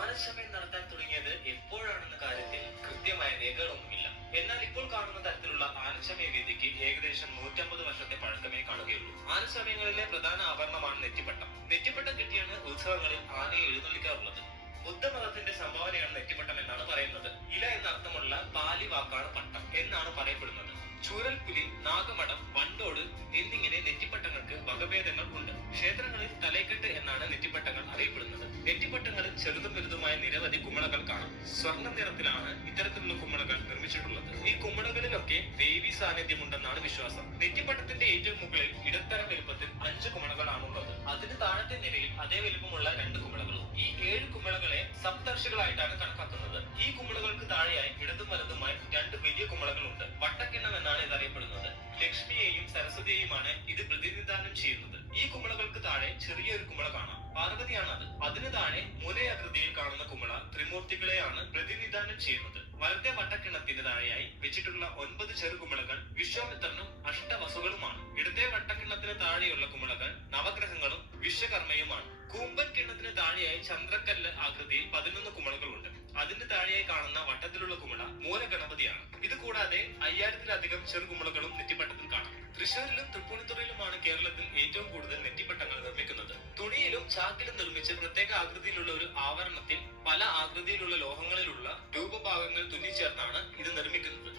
ആനശമയം നടത്താൻ തുടങ്ങിയത് എപ്പോഴാണെന്ന കാര്യത്തിൽ കൃത്യമായ രേഖകളൊന്നുമില്ല. എന്നാൽ ഇപ്പോൾ കാണുന്ന തരത്തിലുള്ള ആനശമയ രീതിക്ക് ഏകദേശം 150 വർഷത്തെ പഴക്കമേ കാണുകയുള്ളൂ. ആനശമയങ്ങളിലെ പ്രധാന ആഭരണമാണ് നെറ്റിപ്പട്ടം. നെറ്റിപ്പട്ടം കെട്ടിയാണ് ഉത്സവങ്ങളിൽ ആനയെ എഴുന്നള്ളിക്കാറുള്ളത്. ബുദ്ധമതത്തിന്റെ സംഭാവനയാണ് നെറ്റിപ്പട്ടം എന്നാണ് പറയുന്നത്. ഇല എന്ന അർത്ഥമുള്ള പാലി വാക്കാണ് പട്ടം എന്നാണ് പറയപ്പെടുന്നത്. ചൂരൽപുലി, നാഗമഠം, വണ്ടോട് എന്നിങ്ങനെ നെറ്റിപ്പട്ടങ്ങൾക്ക് വകഭേദങ്ങൾ ഉണ്ട്. ക്ഷേത്രങ്ങളിൽ തലൈക്കെട്ട് എന്നാണ് നെറ്റിപ്പട്ടങ്ങൾ അറിയപ്പെടുന്നത്. നെറ്റിപ്പട്ടങ്ങളിൽ ചെറുതും വലുതുമായ നിരവധി കുമിളകൾ കാണാം. സ്വർണ്ണ നിറത്തിലാണ് ഇത്തരത്തിലുള്ള കുമിളകൾ നിർമ്മിച്ചിട്ടുള്ളത്. ഈ കുമിളകളിലൊക്കെ ദേവി സാന്നിധ്യമുണ്ടെന്നാണ് വിശ്വാസം. നെറ്റിപ്പട്ടത്തിന്റെ ഏറ്റവും മുകളിൽ ഇടത്തരം വലുപ്പത്തിൽ 5 കുമിളകളാണുള്ളത്. അതിന് താഴത്തെ നിരയിൽ അതേ വലുപ്പമുള്ള 2 കുമിളകളും. ഈ 7 കുമിളകളെ സപ്തർഷികളായിട്ടാണ് കണക്കാക്കുന്നത്. ഈ കുമിളകൾക്ക് താഴെയായി ഇടതും വലതുമായി 2 വലിയ കുമിളകളുണ്ട്. വട്ടക്കിണ്ണം എന്നാണ് ഇതറിയപ്പെടുന്നത്. ലക്ഷ്മിയെയും സരസ്വതിയെയുമാണ് ഇത് പ്രതിനിധാനം ചെയ്യുന്നത്. ഈ കുമിളകൾക്ക് താഴെ ചെറിയൊരു കുമിള കാണാം. പാർവതിയാണ് അത്. അതിന് താഴെ മൂലയാകൃതിയിൽ കാണുന്ന കുമിള ത്രിമൂർത്തികളെയാണ് പ്രതിനിധാനം ചെയ്യുന്നത്. വലത്തെ വട്ടക്കിണ്ണത്തിന് താഴെയായി വെച്ചിട്ടുള്ള 9 ചെറുകുമിളകൾ വിശ്വാമിത്രനും അഷ്ടവസുകളുമാണ്. ഇടത്തെ വട്ടക്കിണ്ണത്തിന് താഴെയുള്ള കുമിളകൾ നവഗ്രഹങ്ങളും വിശ്വകർമ്മയുമാണ്. കൂമ്പൻ കിണ്ണത്തിന് താഴെയായി ചന്ദ്രക്കല്ല് ആകൃതിയിൽ 11 കുമിളകളുണ്ട്. അതിന് താഴെയായി കാണുന്ന വട്ടത്തിലുള്ള കുമിള മൂലഗണപതിയാണ്. ഇത് കൂടാതെ 5000-ലധികം ചെറുകുമിളകളും നെറ്റിപ്പട്ടത്തിൽ കാണാം. തൃശ്ശൂരിലും തൃപ്പൂണിത്തുറയിലുമാണ് കേരളത്തിൽ ഏറ്റവും കൂടുതൽ നെറ്റിപ്പട്ടങ്ങൾ നിർമ്മിക്കുന്നത്. തുണിയിലും ചാക്കിലും നിർമ്മിച്ച് പ്രത്യേക ആകൃതിയിലുള്ള ഒരു ആവരണത്തിൽ പല ആകൃതിയിലുള്ള ലോഹങ്ങളിലുള്ള രൂപഭാഗങ്ങൾ തുന്നിച്ചേർന്നാണ് ഇത് നിർമ്മിക്കുന്നത്.